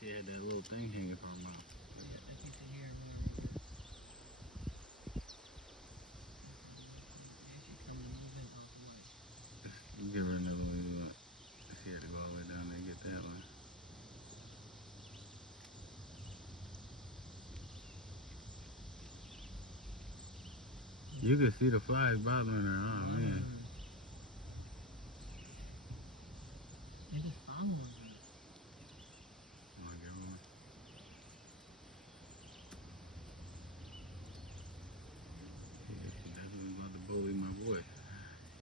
She had that little thing hanging from her mouth. Yeah, I think she hear me. Yeah, she coming moving off what? Give her another one. She had to go all the way down there and get that one. You could see the flies bothering her. Oh man. They just following.